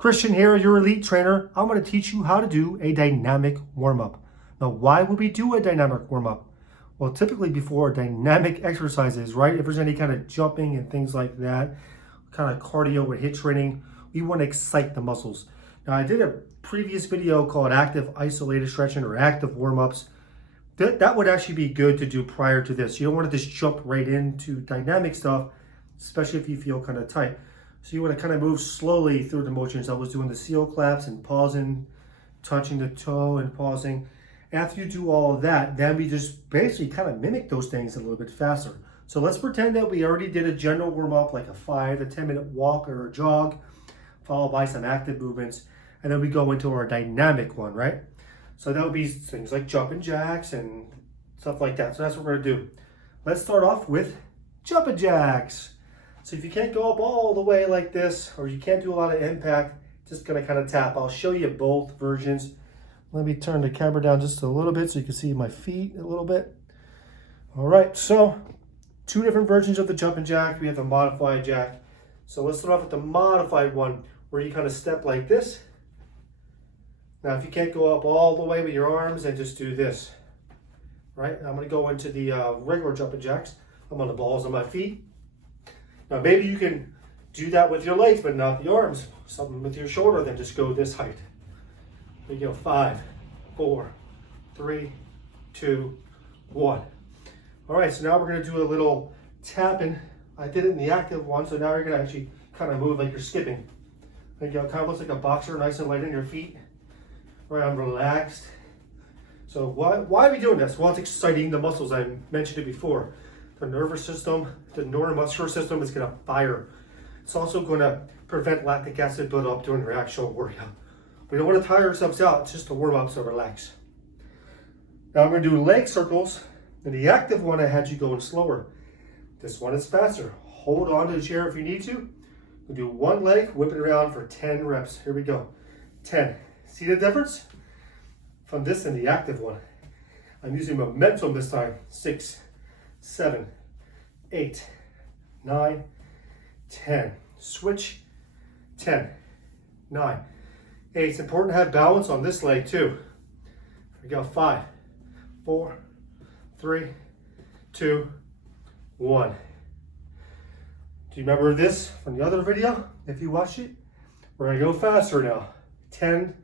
Christian here, your elite trainer. I'm going to teach you how to do a dynamic warm-up. Now, why would we do a dynamic warm-up? Well, typically before dynamic exercises, right? If there's any kind of jumping and things like that, kind of cardio with HIIT training, we want to excite the muscles. Now, I did a previous video called active isolated stretching or active warm-ups. That would actually be good to do prior to this. You don't want to just jump right into dynamic stuff, especially if you feel kind of tight. So you want to kind of move slowly through the motions. I was doing the seal claps and pausing, touching the toe and pausing. After you do all of that, then we just basically kind of mimic those things a little bit faster. So let's pretend that we already did a general warm-up, like a 5 to 10 minute walk or a jog, followed by some active movements. And then we go into our dynamic one, right? So that would be things like jumping jacks and stuff like that. So that's what we're gonna do. Let's start off with jumping jacks. So if you can't go up all the way like this, or you can't do a lot of impact, just gonna kind of tap. I'll show you both versions. Let me turn the camera down just a little bit so you can see my feet a little bit. All right, so 2 different versions of the jumping jack. We have the modified jack. So let's start off with the modified one, where you kind of step like this. Now, if you can't go up all the way with your arms, then just do this, right? I'm gonna go into the regular jumping jacks. I'm on the balls of my feet. Now, maybe you can do that with your legs, but not the arms. Something with your shoulder, then just go this height. There you go, 5, 4, 3, 2, 1. All right, so now we're gonna do a little tapping. I did it in the active one, so now you're gonna actually kind of move like you're skipping. There you go, kind of looks like a boxer, nice and light in your feet. Right, I'm relaxed. So why are we doing this? Well, it's exciting the muscles. I mentioned it before. The nervous system, the neuromuscular system is gonna fire. It's also gonna prevent lactic acid buildup during your actual workout. We don't wanna tire ourselves out, it's just a warm up, so relax. Now I'm gonna do leg circles. In the active one, I had you going slower. This one is faster. Hold on to the chair if you need to. We'll do one leg, whip it around for 10 reps. Here we go, 10. See the difference? From this and the active one. I'm using momentum this time. 6, 7, 8, 9, 10. Switch, 10, 9, 8. It's important to have balance on this leg too. Here we go, 5, 4, 3, 2, 1. Do you remember this from the other video? If you watched it, we're gonna go faster now. 10,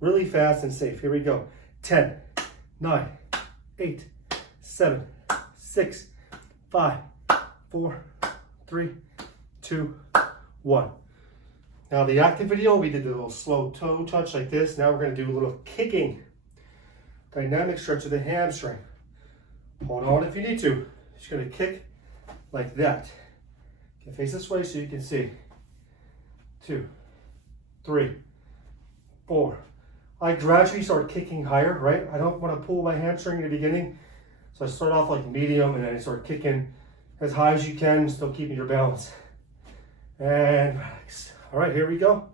really fast and safe. Here we go. 10, 9, 8, 7, 6, 5, 4, 3, 2, 1. Now the active video, we did a little slow toe touch like this. Now we're gonna do a little kicking. Dynamic stretch of the hamstring. Hold on if you need to. Just gonna kick like that. Okay, face this way so you can see. 2, 3, 4. I gradually start kicking higher, right? I don't want to pull my hamstring in the beginning. So I start off like medium and then I start kicking as high as you can, still keeping your balance. And relax. All right, here we go.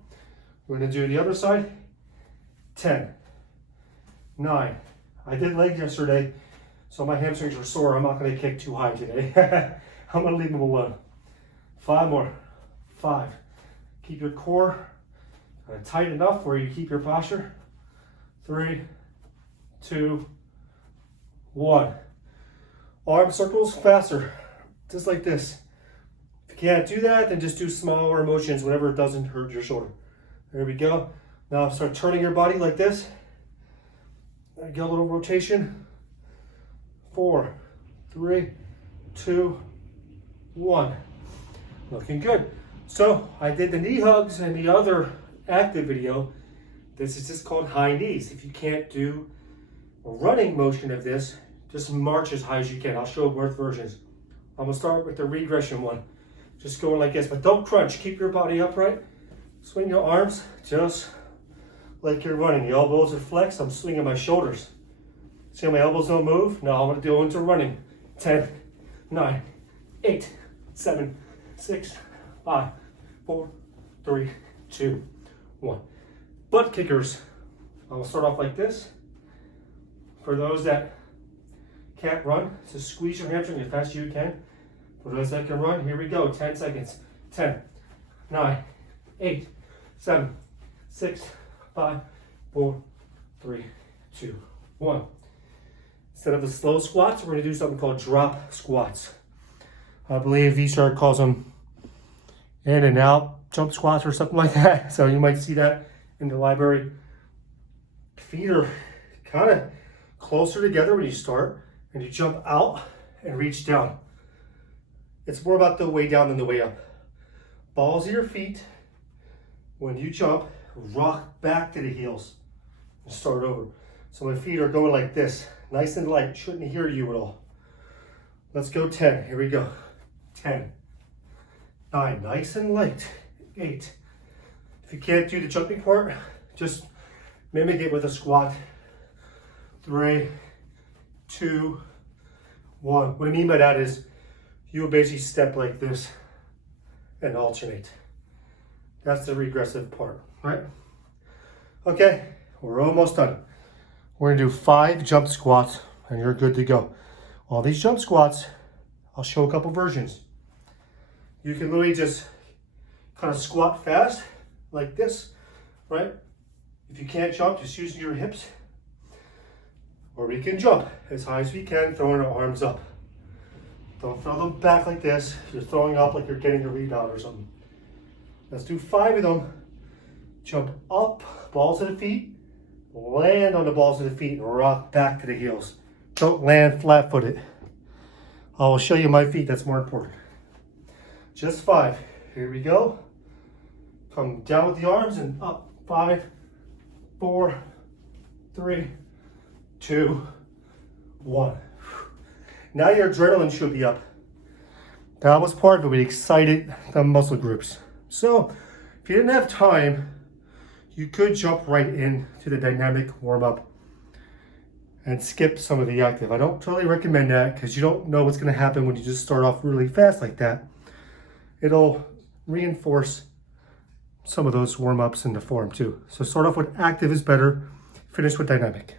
We're gonna do the other side. 10, 9. I did legs yesterday, so my hamstrings are sore. I'm not gonna kick too high today. I'm gonna leave them alone. 5 more, 5. Keep your core tight enough where you keep your posture. 3, 2, 1. Arm circles faster, just like this. If you can't do that, then just do smaller motions whenever it doesn't hurt your shoulder. There we go. Now start turning your body like this. Get a little rotation. 4, 3, 2, 1. Looking good. So I did the knee hugs and the other active video. This is just called high knees. If you can't do a running motion of this, just march as high as you can. I'll show both versions. I'm gonna start with the regression one. Just going like this, but don't crunch. Keep your body upright. Swing your arms just like you're running. The elbows are flexed. I'm swinging my shoulders. See how my elbows don't move? Now I'm gonna go into running. 10, 9, 8, 7, 6, 5, 4, 3, 2, 1. Butt kickers. I'll start off like this. For those that can't run, just squeeze your hamstring as fast as you can. For those that can run, here we go, 10 seconds. 10, 9, 8, 7, 6, 5, 4, 3, 2, 1. Instead of the slow squats, we're going to do something called drop squats. I believe V-Star calls them in and out jump squats or something like that. So you might see that in the library. Feet are kind of closer together when you start, and you jump out and reach down. It's more about the way down than the way up. Balls of your feet, when you jump, rock back to the heels and start over. So my feet are going like this, nice and light, shouldn't hear you at all. Let's go 10, here we go. 10, 9, nice and light, 8. If you can't do the jumping part, just mimic it with a squat. 3, 2, 1. What I mean by that is you will basically step like this and alternate. That's the regressive part, right? Okay, we're almost done. We're gonna do 5 jump squats and you're good to go. All these jump squats, I'll show a couple versions. You can literally just kind of squat fast like this, right? If you can't jump, just using your hips. Or we can jump as high as we can, throwing our arms up. Don't throw them back like this. You're throwing up like you're getting a rebound or something. Let's do 5 of them. Jump up, balls of the feet, land on the balls of the feet, and rock back to the heels. Don't land flat-footed. I will show you my feet, that's more important. Just 5. Here we go. Come down with the arms and up. 5, 4, 3, 2, 1. Now your adrenaline should be up. That was part of it. We excited the muscle groups. So if you didn't have time, you could jump right into the dynamic warm-up and skip some of the active. I don't really recommend that because you don't know what's going to happen when you just start off really fast like that. It'll reinforce some of those warm-ups in the form too. So start off with active is better, finish with dynamic.